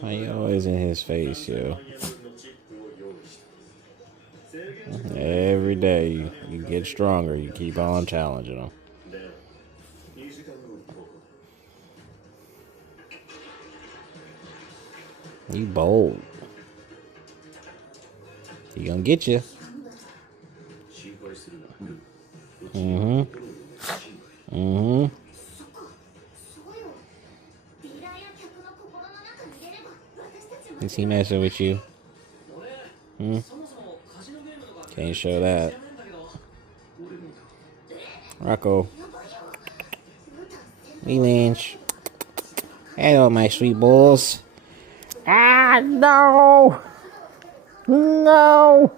Why you always in his face, yo? Every day you get stronger. You keep on challenging him. You bold. He gonna get you. Is he messing with you? Can't show that. Rocco. Lynch. Hello, my sweet bulls. Ah, no! No!